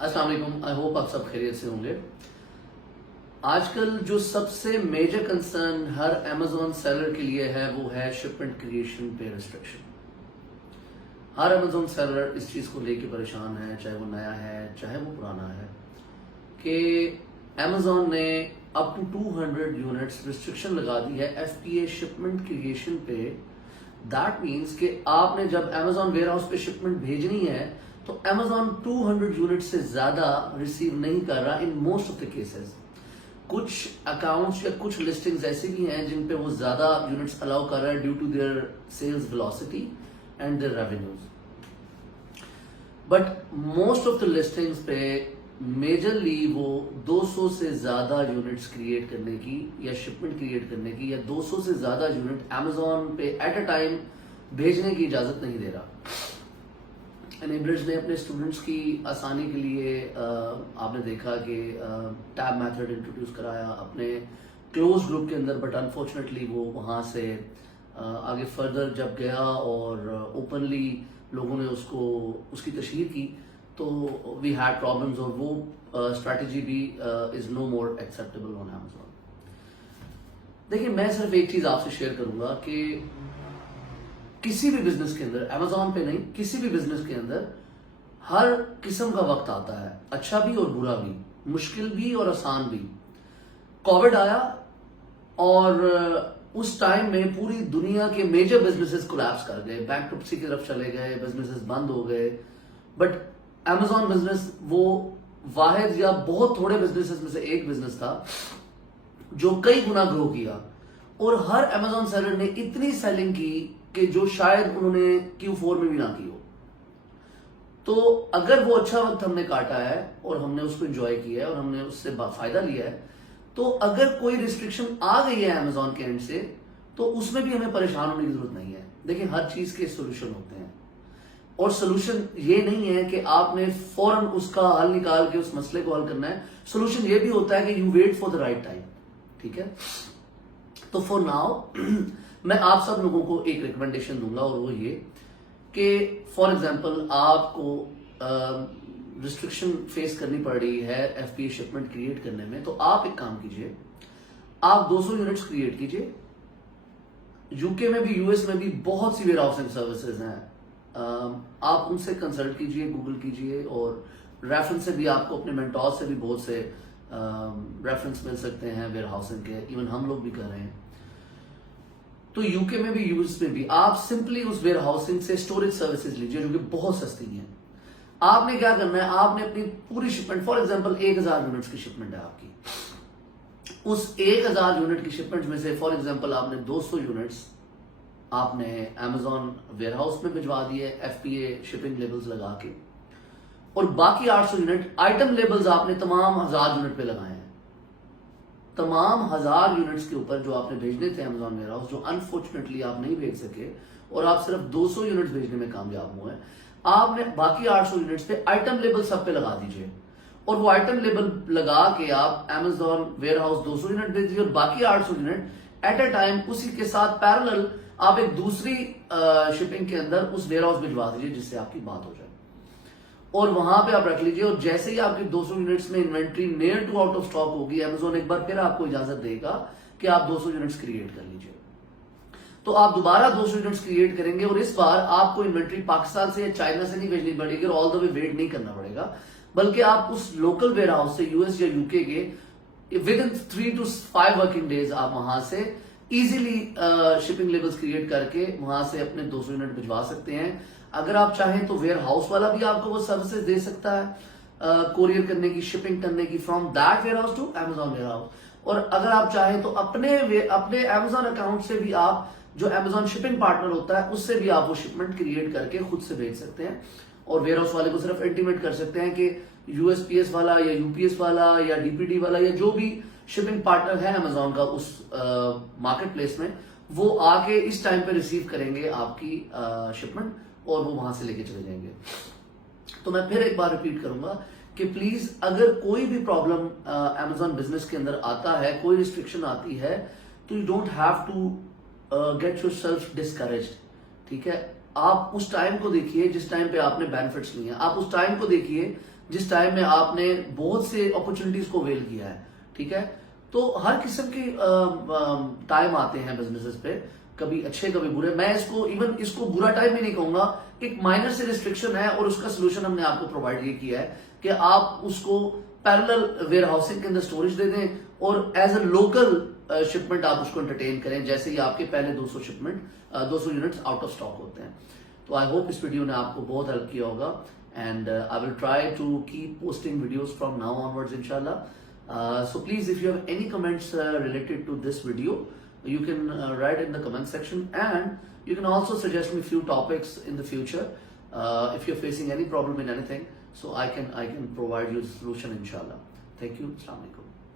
अस्सलाम वालेकुम। I hope आप सब खैरियत से होंगे। आजकल जो सबसे मेजर कंसर्न हर अमेजोन सेलर के लिए है वो है शिपमेंट क्रिएशन पे रिस्ट्रिक्शन। हर अमेजोन सेलर इस चीज को लेके परेशान है, चाहे वो नया है चाहे वो पुराना है, कि अमेजोन ने अप टू 200 यूनिट्स रिस्ट्रिक्शन लगा दी है एफपीए शिपमेंट क्रिएशन पे। दैट मीन्स कि आपने जब अमेजोन वेयरहाउस पे शिपमेंट भेजनी है तो अमेजोन 200 यूनिट से ज्यादा रिसीव नहीं कर रहा in most of the cases. कुछ अकाउंट्स या कुछ लिस्टिंग्स ऐसे भी हैं जिन पे वो ज्यादा यूनिट्स अलाउ कर रहा है due to their sales velocity and their revenues. But most of the listings पे मेजरली वो 200 से ज्यादा यूनिट्स क्रिएट करने की या शिपमेंट क्रिएट करने की या 200 से ज्यादा यूनिट अमेजोन पे एट अ टाइम भेजने की इजाजत नहीं दे रहा। एनेबलर्स ने अपने स्टूडेंट्स की आसानी के लिए आपने देखा कि टैब मेथड इंट्रोड्यूस कराया अपने क्लोज ग्रुप के अंदर, बट अनफॉर्चुनेटली वो वहां से आगे फर्दर जब गया और ओपनली लोगों ने उसकी तशहीर की तो वी हैड प्रॉब्लम्स और वो स्ट्रैटेजी भी is no more acceptable on Amazon. देखिए, मैं सिर्फ एक चीज आपसे शेयर करूंगा कि किसी भी बिजनेस के अंदर, अमेजोन पे नहीं, किसी भी बिजनेस के अंदर हर किस्म का वक्त आता है, अच्छा भी और बुरा भी, मुश्किल भी और आसान भी। कोविड आया और उस टाइम में पूरी दुनिया के मेजर बिजनेसेस कोलैप्स कर गए, बैंकरप्सी की तरफ चले गए, बिजनेसेस बंद हो गए। बट अमेजोन बिजनेस वो वाहिद या बहुत थोड़े बिजनेसेस में से एक बिजनेस था जो कई गुना ग्रो किया और हर अमेजोन सेलर ने इतनी सेलिंग की कि जो शायद उन्होंने Q4 में भी ना की हो। तो अगर वो अच्छा वक्त हमने काटा है और हमने उसको एंजॉय किया है और हमने उससे फायदा लिया है, तो अगर कोई रिस्ट्रिक्शन आ गई है अमेजोन के एंड से तो उसमें भी हमें परेशान होने की जरूरत नहीं है। देखिए, हर चीज के सोल्यूशन होते हैं और सोल्यूशन ये नहीं है कि आपने फौरन उसका हल निकाल के उस मसले को हल करना है। सोल्यूशन ये भी होता है कि you wait for the right time. ठीक है, तो फॉर नाउ मैं आप सब लोगों को एक रिकमेंडेशन दूंगा और वो ये कि फॉर एग्जांपल आपको रिस्ट्रिक्शन फेस करनी पड़ रही है एफपीए शिपमेंट क्रिएट करने में, तो आप एक काम कीजिए, आप 200 यूनिट्स क्रिएट कीजिए। यूके में भी यूएस में भी बहुत सी वेयरहाउसिंग सर्विसेज हैं, आप उनसे कंसल्ट कीजिए, गूगल कीजिए और रेफरेंस से भी आपको अपने मेंटोर से भी बहुत से रेफरेंस मिल सकते हैं वेयरहाउसिंग के, इवन हम लोग भी कर रहे हैं। तो यूके में भी यूएस में भी आप सिंपली उस वेयरहाउसिंग से स्टोरेज सर्विसेज लीजिए जो कि बहुत सस्ती हैं। आपने क्या करना है, आपने अपनी पूरी शिपमेंट, फॉर एग्जांपल 1000 यूनिट्स की शिपमेंट है आपकी, उस 1000 यूनिट की शिपमेंट में से फॉर एग्जांपल आपने 200 यूनिट्स आपने अमेजोन वेयरहाउस में भिजवा दिए एफपीए शिपिंग लेबल्स लगा के, और बाकी 800 यूनिट आइटम लेबल्स आपने तमाम 1000 यूनिट पे लगाए हैं। तमाम 1000 यूनिट्स के ऊपर जो आपने भेजने थे अमेजोन वेयरहाउस, जो अनफॉर्चुनेटली आप नहीं भेज सके और आप सिर्फ 200 यूनिट्स भेजने में कामयाब हुए, आपने बाकी 800 यूनिट्स पे आइटम लेबल सब पे लगा दीजिए और वो आइटम लेबल लगा के आप अमेजोन वेयरहाउस 200 यूनिट भेज दीजिए और बाकी 800 यूनिट एट अ टाइम उसी के साथ पैरेलल आप एक दूसरी शिपिंग के अंदर उस वेयरहाउस भिजवा दीजिए जिससे आपकी बात हो जाए और वहां पे आप रख लीजिए। और जैसे ही आपकी 200 यूनिट्स में inventory near to out of stock होगी, अमेजोन एक बार फिर आपको इजाजत देगा कि आप 200 यूनिट्स क्रिएट कर लीजिए। तो आप दोबारा 200 यूनिट्स क्रिएट करेंगे और इस बार आपको इन्वेंट्री पाकिस्तान से या चाइना से नहीं भेजनी पड़ेगी और ऑल द वे वेट नहीं करना पड़ेगा, बल्कि आप उस लोकल वेयरहाउस से यूएस या यूके के with in 3 to 5 working days आप वहां से इजीली शिपिंग लेबल्स क्रिएट करके वहां से अपने 200 यूनिट भिजवा सकते हैं। अगर आप चाहें तो वेयर हाउस वाला भी आपको वो सर्विसेज दे सकता है कोरियर करने की, शिपिंग करने की from that warehouse to Amazon warehouse. और अगर आप चाहें तो अपने अमेजोन अकाउंट से भी आप, जो अमेजोन शिपिंग पार्टनर होता है उससे भी आप वो शिपमेंट क्रिएट करके खुद से भेज सकते हैं और वेयर हाउस वाले को सिर्फ इंटीमेट कर सकते हैं कि यूएसपीएस वाला या यूपीएस वाला या डीपीडी वाला या जो भी शिपिंग पार्टनर है अमेजोन का उस मार्केट प्लेस में, वो आके इस टाइम पे रिसीव करेंगे आपकी शिपमेंट और वो वहां से लेके चले जाएंगे। तो मैं फिर एक बार रिपीट करूंगा कि प्लीज अगर कोई भी प्रॉब्लम अमेजोन बिजनेस के अंदर आता है, कोई रिस्ट्रिक्शन आती है, तो you don't have to get yourself discouraged. ठीक है, आप उस टाइम को देखिए जिस टाइम पे आपने बेनिफिट्स लिए हैं, आप उस टाइम को देखिए जिस टाइम में आपने बहुत से अपॉर्चुनिटीज को वेल किया है, ठीक है। तो हर किस्म के टाइम आते हैं बिजनेसेस पे, कभी अच्छे कभी बुरे। मैं इसको बुरा टाइम भी नहीं कहूंगा, एक माइनर से रिस्ट्रिक्शन है और उसका सोल्यूशन हमने आपको प्रोवाइड ये किया है कि आप उसको पैरेलल वेयर हाउसिंग के अंदर स्टोरेज दे दें और एज अ लोकल शिपमेंट आप उसको एंटरटेन करें, जैसे ही आपके पहले 200 यूनिट्स आउट ऑफ स्टॉक होते हैं। तो आई होप इस वीडियो ने आपको बहुत हेल्प किया होगा, and I will try to keep posting videos from now onwards इंशाल्लाह. So please, if you have any comments related to this video, you can write in the comment section, and you can also suggest me few topics in the future if you're facing any problem in anything, so I can provide you the solution inshallah. Thank you. Assalamu alaikum.